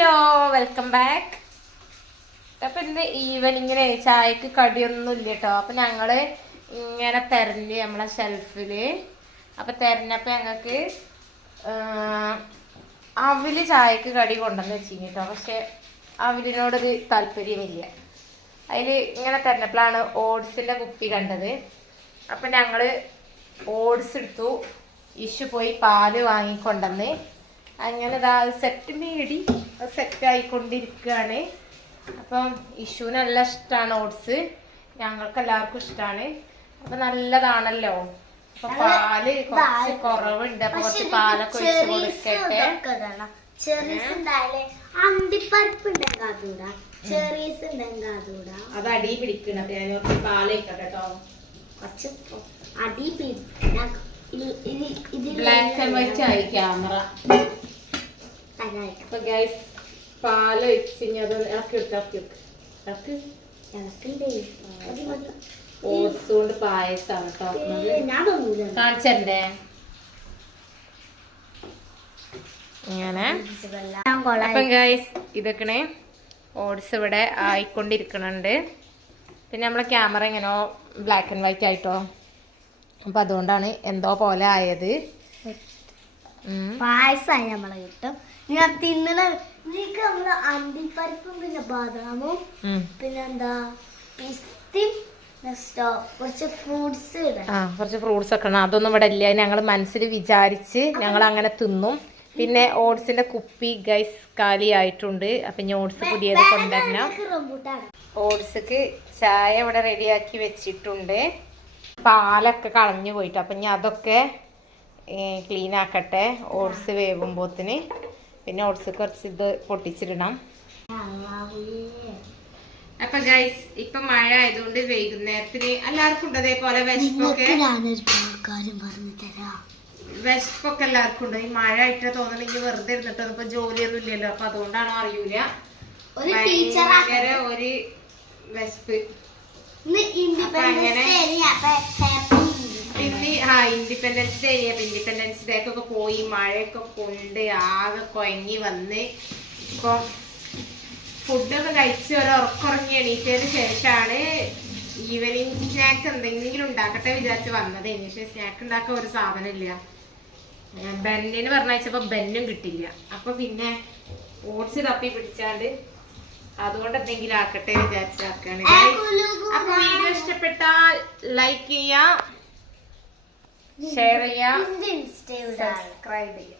Hello, welcome back. അപ്പൊ ഇന്ന് ഈവനിങ്ങിന് ചായക്ക് കടിയൊന്നും ഇല്ല കേട്ടോ. അപ്പൊ ഞങ്ങള് ഇങ്ങനെ തെരഞ്ഞ് നമ്മളെ ഷെൽഫില്. അപ്പൊ തെരഞ്ഞപ്പോ ഞങ്ങക്ക് അവില് ചായക്ക് കടി കൊണ്ടുവന്ന് വെച്ചിരുന്നു കേട്ടോ. പക്ഷെ അവിലിനോടൊരു താല്പര്യമില്ല. അതില് ഇങ്ങനെ തെരഞ്ഞപ്പോഴാണ് ഓട്സിന്റെ കുപ്പി കണ്ടത്. അപ്പൊ ഞങ്ങള് ഓട്സ് എടുത്തു. ഇഷു പോയി പാല് വാങ്ങിക്കൊണ്ടെന്ന് അങ്ങനെ ഇതാ സെറ്റ് മേടി സെറ്റ് ആയിക്കൊണ്ടിരിക്കുകയാണ്. അപ്പം ഇഷുവിന് നല്ല ഇഷ്ടമാണ് ഓട്സ്, ഞങ്ങൾക്ക് എല്ലാവർക്കും ഇഷ്ടമാണ്. അപ്പൊ നല്ലതാണല്ലോ. അപ്പൊ പാല് കുറച്ച് കുറവുണ്ട്. അപ്പൊ കുറച്ച് പാലൊക്കെ ഒഴിച്ച് കൊടുക്കട്ടെ. അത് അടി പിടിക്കണം. അപ്പൊ ഞാൻ പാല് വയ്ക്കട്ടെ കേട്ടോ. ബ്ലാക്ക് ആൻഡ് വൈറ്റ് ആയി ക്യാമറ. അപ്പൊ ഗൈസ് പാല് ഒഴിച്ച് അത് ഓട്സ് കൊണ്ട് പായസാണ് കേട്ടോ. കാണിച്ചേ ഇങ്ങനെ. അപ്പം ഗൈസ് ഇതൊക്കെ ഓട്സ് ഇവിടെ ആയിക്കൊണ്ടിരിക്കണുണ്ട്. പിന്നെ നമ്മളെ ക്യാമറ ഇങ്ങനെ ബ്ലാക്ക് ആൻഡ് വൈറ്റ് ആയിട്ടോ. അപ്പൊ അതുകൊണ്ടാണ് എന്തോ പോലെ ആയത്. പായസമായി നമ്മളെ കിട്ടും. ഞാൻ തിന്നണ നമ്മള് അണ്ടിപ്പരിപ്പും പിന്നെ ബദാമും പിന്നെന്താ പിസ്തയും കുറച്ച് ഫ്രൂട്ട്സ് കുറച്ച് ഫ്രൂട്ട്സ് ഒക്കെ ആണ്. അതൊന്നും ഇവിടെ ഇല്ല. ഞങ്ങൾ മനസ്സിൽ വിചാരിച്ച് ഞങ്ങൾ അങ്ങനെ തിന്നും. പിന്നെ ഓട്സിന്റെ കുപ്പി ഗൈസ് കാലി ആയിട്ടുണ്ട്. അപ്പൊ ഇനി ഓട്സ് പുതിയത് കൊണ്ടുവരണം. ഓട്സ്ക്ക് ചായ ഇവിടെ റെഡിയാക്കി വെച്ചിട്ടുണ്ട്. പാലൊക്കെ കളഞ്ഞു പോയിട്ട്. അപ്പൊ ഇനി അതൊക്കെ ക്ലീൻ ആക്കട്ടെ ഓട്സ് വേവുമ്പോത്തിന്. പിന്നെ ഓട്സ് കുറച്ച് ഇത് പൊട്ടിച്ചിടണം. അപ്പൊ ഗൈസ് ഇപ്പൊ മഴ ആയതുകൊണ്ട് വൈകുന്നേരത്തിന് എല്ലാവർക്കും ഉണ്ട് അതേപോലെ വിശപ്പൊക്കെ എല്ലാവർക്കും ഉണ്ട്. ഈ മഴ ആയിട്ട് തോന്നണെങ്കിൽ വെറുതെ ഇരുന്നിട്ടോ. ഇപ്പൊ ജോലിയൊന്നും ഇല്ലല്ലോ. അപ്പൊ അതുകൊണ്ടാണോ അറിയൂല, ഭയങ്കര ഒരു വിശപ്പ്. അങ്ങനെ പിന്നെ ഇൻഡിപെൻഡൻസ് ഡേ ഇൻഡിപെൻഡൻസ് ഡേ ഒക്കെ പോയി മഴയൊക്കെ കൊണ്ട് ആകെ കുഴങ്ങി വന്ന് ഇപ്പൊ ഫുഡൊക്കെ കഴിച്ച് ഒരു ഉറക്കുറങ്ങി എണീറ്റതിന് ശേഷമാണ് ഈവനിങ് സ്നാക്ക് എന്തെങ്കിലും ഉണ്ടാക്കട്ടെ വിചാരിച്ച് വന്നത്. പക്ഷേ സ്നാക്ക് ഉണ്ടാക്കാൻ ഒരു സാധനം ഇല്ല. ബെന്നിന് പറഞ്ഞയച്ചപ്പോ ബെന്നും കിട്ടില്ല. അപ്പൊ പിന്നെ ഓട്സ് തപ്പി പിടിച്ചാണ്ട് അതുകൊണ്ട് എന്തെങ്കിലും ആക്കട്ടെ വിചാരിച്ചാക്കാണ്. അപ്പൊ വീഡിയോ ഇഷ്ടപ്പെട്ടാൽ ലൈക്ക് ചെയ്യാ, ഷെയർ ചെയ്യാ, സബ്സ്ക്രൈബ് ചെയ്യാം.